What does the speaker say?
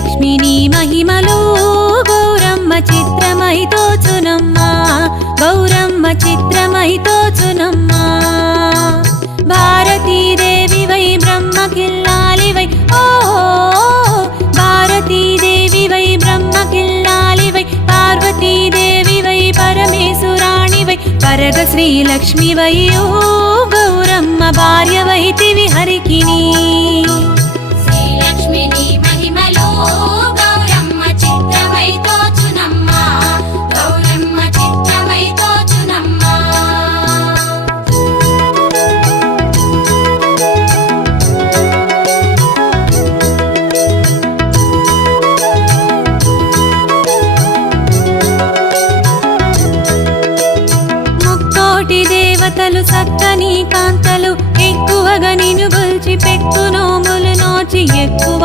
శ్రీలక్ష్మి నీ మహిమలు గౌరమ్మ చిత్రమై తోచునమ్మా గౌరమ్మ చిత్రమై తోచునమ్మా భారతీదేవి వై బ్రహ్మకిల్లాలి వై ఓ భారతీదేవి వై బ్రహ్మకిల్లాలి వై పార్వతీదేవి వై పరమేశ్వరాణి వై పరగ శ్రీలక్ష్మి వై ఓ గౌరమ్మ భార్య వైతివి హరికిని శ్రీలక్ష్మి నీ మహిమలు గౌరమ్మ చిత్రమై తోచునమ్మా గౌరమ్మ చిత్రమై తోచునమ్మా ముక్కోటి దేవతలు సక్కని కాంతలు ఎక్కువగా నిన్ను గొల్చి పెక్కు నోములు నోచి ఎక్కువ